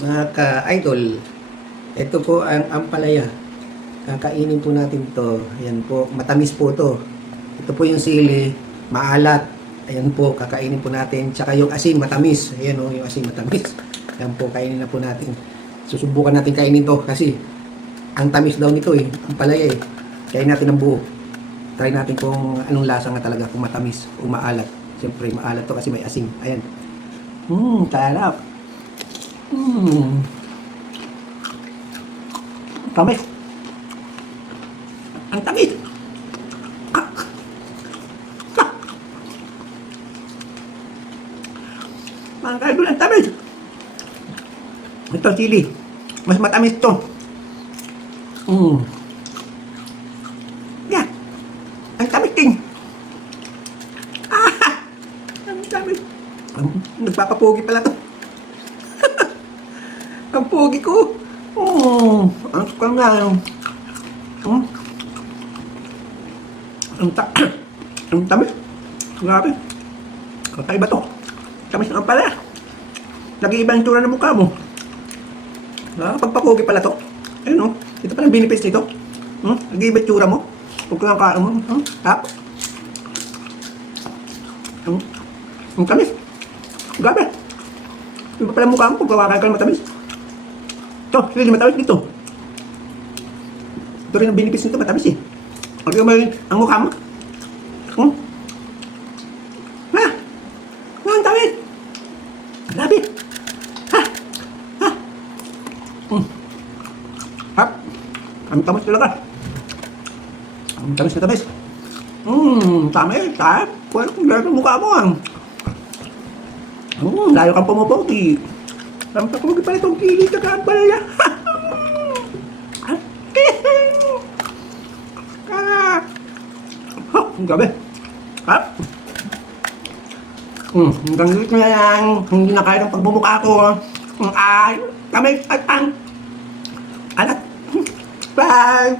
Mga ka-idol, ito po ang ampalaya. Kakainin po natin to. Ayan po, matamis po to. Ito po yung sili, maalat. Ayan po, kakainin po natin. Tsaka yung asin, matamis. Ayan o, yung asin, matamis. Ayan po, kainin na po natin. Susubukan natin kainin to kasi ang tamis daw nito eh, ampalaya eh. Kainin natin ng buo. Try natin kung anong lasa nga talaga, kung matamis o maalat. Siyempre, maalat to kasi may asin. Ayan. Sarap. Tamis. Ang tamis. Ah. Ah. Mga kaidol, ang tamis. Ito, sili. Mas matamis to. Yan. Ang tamis din. Ah. Ang tamis. Nagpapapogi pala to. Ang pogi ko. Ang sukal nga. Ang tamis. Grabe. Kakaiba to. Tamis naman pala. Nag-iiba yung tura ng mukha mo. Pagpapogi pala to. Ayun o. Ito pala yung benefits nito. Nag-iiba yung tura mo. Huwag lang kaan mo. Tap. Ang tamis. Grabe. Iba pala mukha mo. Pagkawakan ka ng matamis. Ito, hindi matamis dito. Ito rin ang benefits nito, matamis eh. Ang mukha mo. Ha? Ang tamis. Grabe. Ha? Ha? Ha? Ang tamis talaga. Ang tamis na tamis. Tamis. Ha? Pwede kong gano'n ang mukha mo ah. Layo kang pumupogi. Ang papogi pala itong kili ka pala yan. Ang gabi. Ha? Hanggang dito na yan. Hindi na kaya ng pagbumukha ko. Ay, kami at ang alat. Bye.